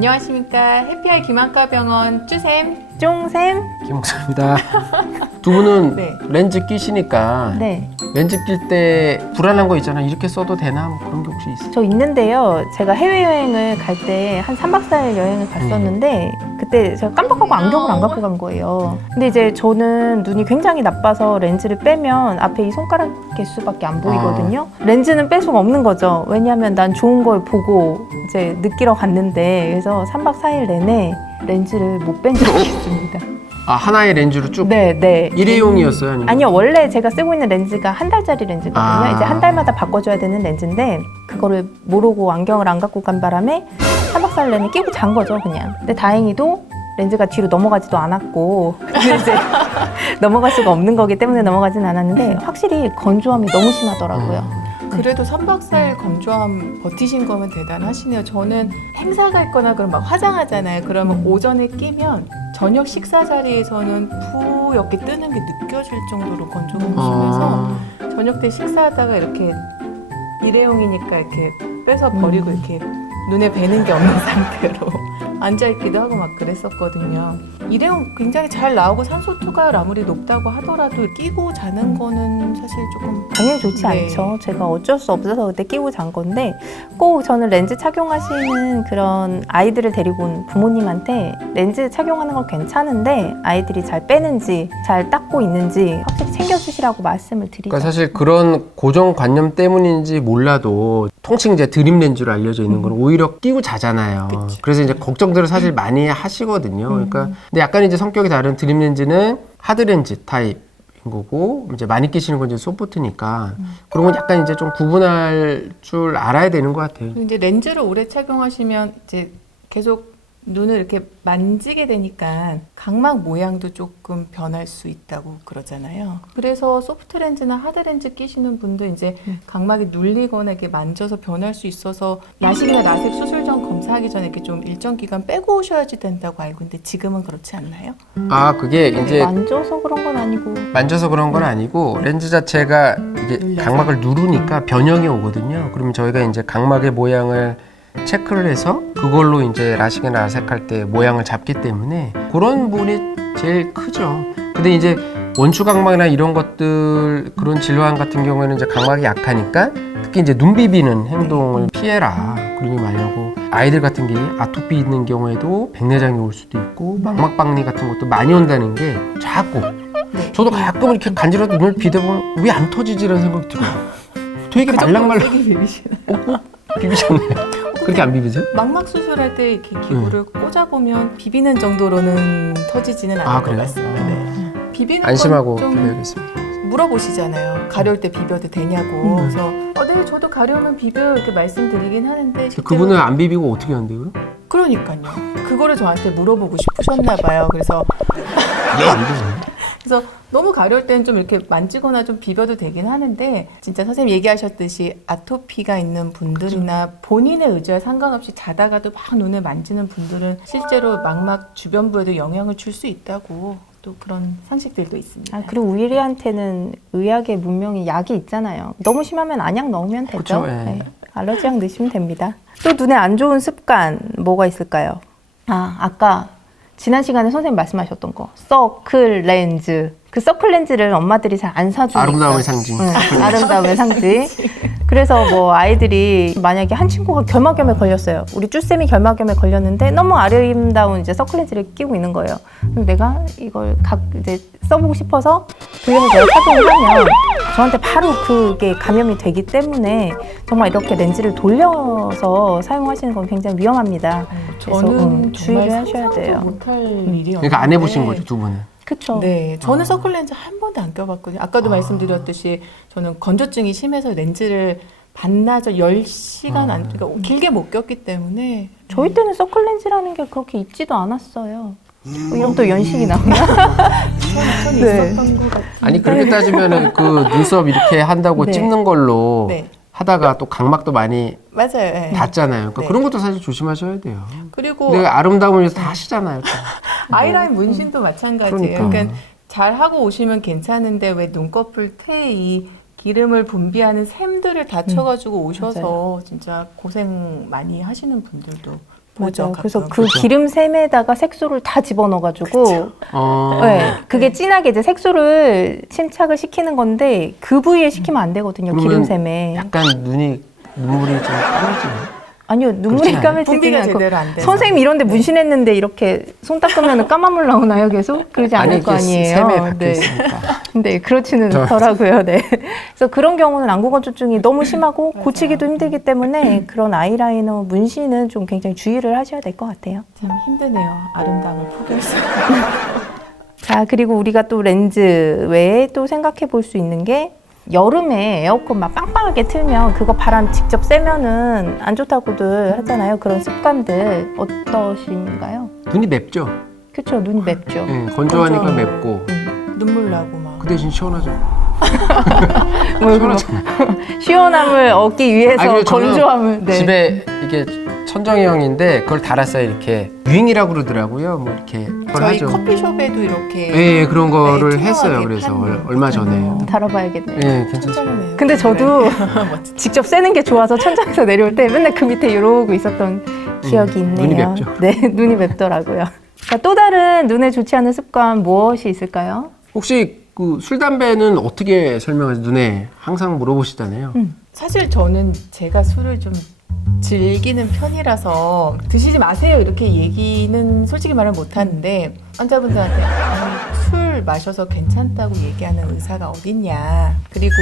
안녕하십니까. 해피알 김한과병원 쭈쌤. 쫑쌤. 김옥사입니다. 두 분은 네. 렌즈 끼시니까 네. 렌즈 낄 때 불안한 거 있잖아. 이렇게 써도 되나? 뭐 그런 게 혹시 있어요? 저 있는데요. 제가 해외여행을 갈 때 한 3박 4일 여행을 갔었는데 그때 제가 깜빡하고 안경을 안 갖고 간 거예요. 근데 이제 저는 눈이 굉장히 나빠서 렌즈를 빼면 앞에 이 손가락 개수밖에 안 보이거든요. 렌즈는 뺄 수가 없는 거죠. 왜냐하면 난 좋은 걸 보고 이제 느끼러 갔는데 그래서 3박 4일 내내 렌즈를 못 뺀 적이 있습니다. 아, 하나의 렌즈로 쭉? 네. 일회용이었어요? 아니면? 아니요, 원래 제가 쓰고 있는 렌즈가 한 달짜리 렌즈거든요. 아. 이제 한 달마다 바꿔줘야 되는 렌즈인데 그거를 모르고 안경을 안 갖고 간 바람에 3박 4일 내내 끼고 잔 거죠, 그냥. 근데 다행히도 렌즈가 뒤로 넘어가지도 않았고 근데 이제 넘어갈 수가 없는 거기 때문에 넘어가진 않았는데 확실히 건조함이 너무 심하더라고요. 그래도 3박 4일 건조함 버티신 거면 대단하시네요. 저는 행사 갈 거나 그럼 막 화장하잖아요. 그러면 오전에 끼면 저녁 식사 자리에서는 푸옇게 뜨는 게 느껴질 정도로 건조감이 심해서 저녁 때 식사하다가 이렇게 일회용이니까 이렇게 빼서 버리고 이렇게 눈에 뵈는 게 없는 상태로 앉아있기도 하고 막 그랬었거든요. 일회용 굉장히 잘 나오고 산소 투과율 아무리 높다고 하더라도 끼고 자는 거는 사실 조금 당연히 좋지 네. 않죠. 제가 어쩔 수 없어서 그때 끼고 잔 건데 꼭 저는 렌즈 착용하시는 그런 아이들을 데리고 온 부모님한테 렌즈 착용하는 건 괜찮은데 아이들이 잘 빼는지 잘 닦고 있는지 확실히 챙겨주시라고 말씀을 드리죠. 그러니까 사실 그런 고정관념 때문인지 몰라도 통칭 이제 드림 렌즈로 알려져 있는 건 오히려 끼고 자잖아요. 그쵸. 그래서 이제 걱정들을 사실 많이 하시거든요. 그러니까 근데 약간 이제 성격이 다른 드림 렌즈는 하드 렌즈 타입인 거고 이제 많이 끼시는 건 이제 소프트니까 그런 건 약간 이제 좀 구분할 줄 알아야 되는 것 같아요. 이제 렌즈를 오래 착용하시면 이제 계속 눈을 이렇게 만지게 되니까 각막 모양도 조금 변할 수 있다고 그러잖아요. 그래서 소프트 렌즈나 하드 렌즈 끼시는 분도 이제 각막이 눌리거나 이렇게 만져서 변할 수 있어서 라식이나 라섹 수술 전 검사하기 전에 이렇게 좀 일정 기간 빼고 오셔야지 된다고 알고 있는데 지금은 그렇지 않나요? 아, 그게 이제 만져서 그런 건 아니고 만져서 그런 건 아니고 렌즈 자체가 이게 눌려서. 각막을 누르니까 변형이 오거든요. 그러면 저희가 이제 각막의 모양을 체크를 해서 그걸로 이제 라식이나 라섹할 때 모양을 잡기 때문에 그런 부분이 제일 크죠. 근데 이제 원추 각막이나 이런 것들 그런 질환 같은 경우에는 이제 각막이 약하니까 특히 이제 눈 비비는 행동을 피해라 그러지 말라고. 아이들 같은 게 아토피 있는 경우에도 백내장이 올 수도 있고 망막박리 같은 것도 많이 온다는 게 자꾸 저도 가끔 이렇게 간지러도 눈을 비대보면 왜 안 터지지라는 생각이 들어요. 되게 말랑말랑 되게 비비시나요? 비비셨네요. 그렇게 안 비비세요? 망막 수술할 때 이렇게 기구를 꽂아보면 비비는 정도로는 터지지는 않을 것 그래요? 같습니다. 네. 비비는 안심하고 건 좀 비벼야겠습니다. 물어보시잖아요. 가려울 때 비벼도 되냐고. 그래서 네, 저도 가려우면 비벼요 이렇게 말씀드리긴 하는데 실제로 그분은 안 비비고 어떻게 한대요? 그러니까요. 그거를 저한테 물어보고 싶으셨나 봐요. 그래서 안 비벼요? 그래서 너무 가려울 때는 좀 이렇게 만지거나 좀 비벼도 되긴 하는데 진짜 선생님 얘기하셨듯이 아토피가 있는 분들이나 본인의 의지와 상관없이 자다가도 막 눈을 만지는 분들은 실제로 망막 주변부에도 영향을 줄 수 있다고 또 그런 상식들도 있습니다. 아, 그리고 우리한테는 의학의 문명이 약이 있잖아요. 너무 심하면 안약 넣으면 되죠. 그쵸, 예. 네. 알러지약 넣으시면 됩니다. 또 눈에 안 좋은 습관 뭐가 있을까요? 아, 아까 지난 시간에 선생님 말씀하셨던 거 서클 렌즈. 그 서클 렌즈를 엄마들이 잘 안 사주니까 아름다움의 상징. 아름다움의 상징. 그래서 뭐 아이들이 만약에 한 친구가 결막염에 걸렸어요. 우리 쭈쌤이 결막염에 걸렸는데 너무 아름다운 이제 서클 렌즈를 끼고 있는 거예요. 그럼 내가 이걸 이제 써보고 싶어서 돌려서 제가 착용을 하면 저한테 바로 그게 감염이 되기 때문에 정말 이렇게 렌즈를 돌려서 사용하시는 건 굉장히 위험합니다. 그래서 저는 주의를 정말 하셔야 상상도 돼요. 못할 일이었는데 그러니까 안 해보신 거죠, 두 분은? 그쵸? 네, 저는 서클렌즈 한 번도 안 껴봤거든요. 아까도 말씀드렸듯이 저는 건조증이 심해서 렌즈를 반나절 10시간 그러니까 길게 못 꼈기 때문에 저희 때는 서클 렌즈라는 게 그렇게 있지도 않았어요. 이런 또 연식이 나오나? 전 네. 있었던 것 같아요. 아니 그렇게 따지면은 그 눈썹 이렇게 한다고 네. 찍는 걸로 네. 하다가 또 각막도 많이 맞아요. 네. 닿잖아요. 그러니까 네. 그런 것도 사실 조심하셔야 돼요. 그리고 근데 아름다움을 위해서 다 하시잖아요. 또. 아이라인 문신도 마찬가지예요. 그러니까. 그러니까 잘 하고 오시면 괜찮은데 왜 눈꺼풀 태에 이 기름을 분비하는 샘들을 다쳐가지고 오셔서 진짜 고생 많이 하시는 분들도 보죠. 맞아요. 그래서 가끔. 그 기름샘에다가 색소를 다 집어넣어가지고 어. 네, 그게 진하게 이제 색소를 침착을 시키는 건데 그 부위에 시키면 안 되거든요. 그러면 기름샘에. 약간 눈물이 좀 까매지나요? 아니요, 눈물이 그렇진 않아요? 까매지는 분비가 않고 제대로 안 돼서. 선생님 이런데 문신했는데 이렇게 손 닦으면 까만 물 나오나요? 계속? 그러지 않을 거 아니에요. 샘에 박혀 네. 있으니까. 네, 그렇지는 않더라고요. 네. 그래서 그런 경우는 안구건조증이 너무 심하고 고치기도 힘들기 때문에 그런 아이라이너 문신은 좀 굉장히 주의를 하셔야 될 것 같아요. 참 힘드네요. 아름다움을 포기해서. 자, 그리고 우리가 또 렌즈 외에 또 생각해 볼 수 있는 게 여름에 에어컨 막 빵빵하게 틀면 그거 바람 직접 쐬면은 안 좋다고들 하잖아요. 그런 습관들 어떠신가요? 눈이 맵죠? 그렇죠. 눈이 맵죠. 네, 건조하니까 건조하고. 맵고 눈물 나고 막. 그 대신 시원하죠. 뭐, 시원하잖아요. 시원함을 얻기 위해서 그리고 저는 건조함을 네. 집에 이게 천정형인데 그걸 달았어요. 이렇게 유잉이라고 그러더라고요. 뭐 이렇게 그걸 저희 하죠. 커피숍에도 이렇게 예, 그런 거를 네, 했어요. 투명하게 그래서 파는 얼마 전에. 달아봐야겠네요. 예, 괜찮습니다. 천장이네요. 근데 저도 멋지다. 직접 쐬는 게 좋아서 천장에서 내려올 때 맨날 그 밑에 이러고 있었던 기억이 있네요. 눈이 맵죠. 네, 눈이 맵더라고요. 자, 또 다른 눈에 좋지 않은 습관 무엇이 있을까요? 혹시 그 술 담배는 어떻게 설명하세요? 눈에 항상 물어보시잖아요. 사실 저는 제가 술을 좀 즐기는 편이라서 드시지 마세요 이렇게 얘기는 솔직히 말을 못하는데 환자분들한테 아니, 술 마셔서 괜찮다고 얘기하는 의사가 어딨냐 그리고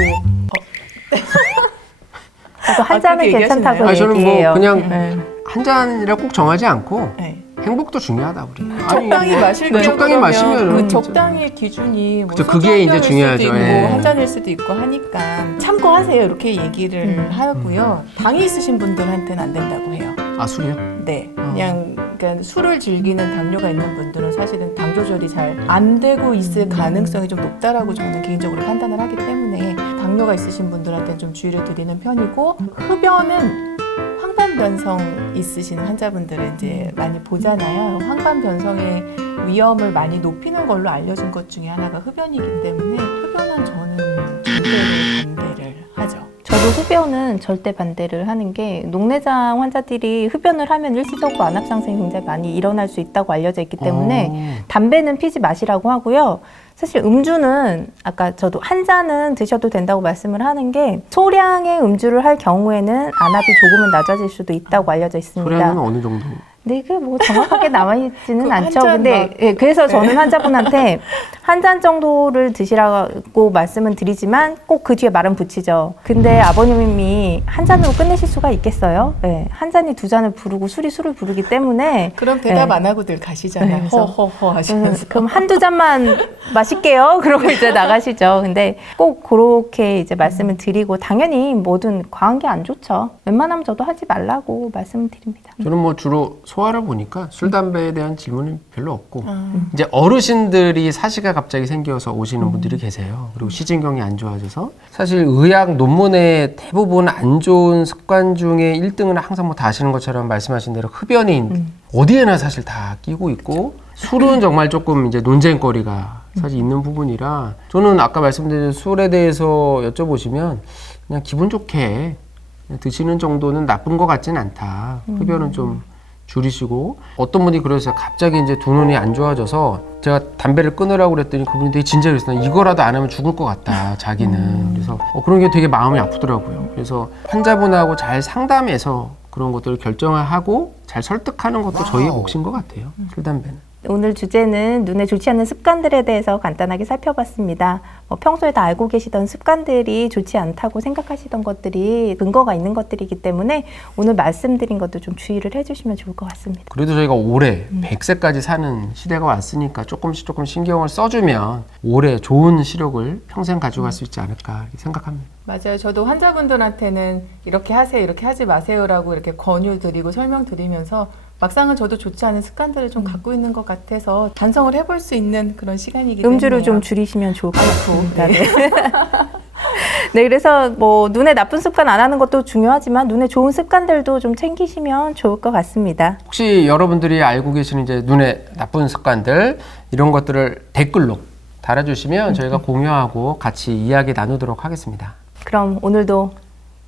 저도 한 잔은 그렇게 괜찮다고 아니, 저는 뭐 얘기해요. 그냥 네. 한 잔이라 꼭 정하지 않고 네. 행복도 중요하다 우리. 적당히 마실 때 적당히 마시면은 그 적당히의 기준이 뭐 그쵸, 그게 이제 중요하죠. 수도 있고 예. 한 잔일 수도 있고 하니까 참고하세요 이렇게 얘기를 하고요. 당이 있으신 분들한테는 안 된다고 해요. 아 술이요? 네, 그냥 그러니까 술을 즐기는 당뇨가 있는 분들은 사실은 당 조절이 잘 안 되고 있을 가능성이 좀 높다라고 저는 개인적으로 판단을 하기 때문에 당뇨가 있으신 분들한테는 좀 주의를 드리는 편이고 흡연은 황반 변성 있으신 환자분들을 이제 많이 보잖아요. 황반 변성의 위험을 많이 높이는 걸로 알려진 것 중에 하나가 흡연이기 때문에 흡연은 저는 절대로 반대를 하죠. 저도 흡연은 절대 반대를 하는 게 녹내장 환자들이 흡연을 하면 일시적으로 안압 상승이 굉장히 많이 일어날 수 있다고 알려져 있기 때문에 담배는 피지 마시라고 하고요. 사실 음주는 아까 저도 한 잔은 드셔도 된다고 말씀을 하는 게 소량의 음주를 할 경우에는 안압이 조금은 낮아질 수도 있다고 알려져 있습니다. 소량은 어느 정도? 네, 그 뭐 정확하게 남아있지는 그 않죠. 한 잔 근데 막- 예, 그래서 저는 환자분한테 한 잔 정도를 드시라고 말씀은 드리지만 꼭 그 뒤에 말은 붙이죠. 근데 아버님이 한 잔으로 끝내실 수가 있겠어요? 네, 한 잔이 두 잔을 부르고 술이 술을 부르기 때문에 그럼 대답 네. 안 하고들 가시잖아요. 네, 그래서- 허허허 하시면서. 그럼 한두 잔만 마실게요. 그러고 이제 나가시죠. 근데 꼭 그렇게 이제 말씀을 드리고 당연히 뭐든 과한 게 안 좋죠. 웬만하면 저도 하지 말라고 말씀을 드립니다. 저는 뭐 주로 소화를 보니까 술 담배에 대한 질문은 별로 없고 아. 이제 어르신들이 사시가 갑자기 생겨서 오시는 분들이 계세요. 그리고 시진경이 안 좋아져서 사실 의학 논문에 대부분 안 좋은 습관 중에 1등은 항상 뭐 다 아시는 것처럼 말씀하신 대로 흡연이 어디에나 사실 다 끼고 있고 술은 정말 조금 이제 논쟁거리가 사실 있는 부분이라 저는 아까 말씀드린 술에 대해서 여쭤보시면 그냥 기분 좋게 그냥 드시는 정도는 나쁜 것 같지는 않다. 흡연은 좀 줄이시고 어떤 분이 그러세요. 갑자기 이제 두 눈이 안 좋아져서 제가 담배를 끊으라고 그랬더니 그분이 되게 진지하게 그랬어요. 이거라도 안 하면 죽을 것 같다. 자기는. 그래서 그런 게 되게 마음이 아프더라고요. 그래서 환자분하고 잘 상담해서 그런 것들을 결정하고 잘 설득하는 것도 저희의 몫인 것 같아요. 술 담배는. 오늘 주제는 눈에 좋지 않은 습관들에 대해서 간단하게 살펴봤습니다. 평소에 다 알고 계시던 습관들이 좋지 않다고 생각하시던 것들이 근거가 있는 것들이기 때문에 오늘 말씀드린 것도 좀 주의를 해주시면 좋을 것 같습니다. 그래도 저희가 올해 100세까지 사는 시대가 왔으니까 조금씩 신경을 써주면 오래 좋은 시력을 평생 가져갈 수 있지 않을까 이렇게 생각합니다. 맞아요. 저도 환자분들한테는 이렇게 하세요, 이렇게 하지 마세요라고 이렇게 권유드리고 설명드리면서 막상은 저도 좋지 않은 습관들을 좀 갖고 있는 것 같아서 반성을 해볼 수 있는 그런 시간이기 때문에 음주를 좀 줄이시면 좋을 것 같습니다. 네. 네. 네, 그래서 뭐 눈에 나쁜 습관 안 하는 것도 중요하지만 눈에 좋은 습관들도 좀 챙기시면 좋을 것 같습니다. 혹시 여러분들이 알고 계시는 이제 눈에 나쁜 습관들 이런 것들을 댓글로 달아주시면 저희가 공유하고 같이 이야기 나누도록 하겠습니다. 그럼 오늘도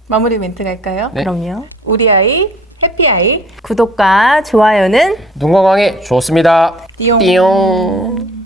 마무리 멘트 갈까요? 네. 그럼요. 우리 아이 해피아이 구독과 좋아요는 눈 건강에 좋습니다. 띠용. 띠용.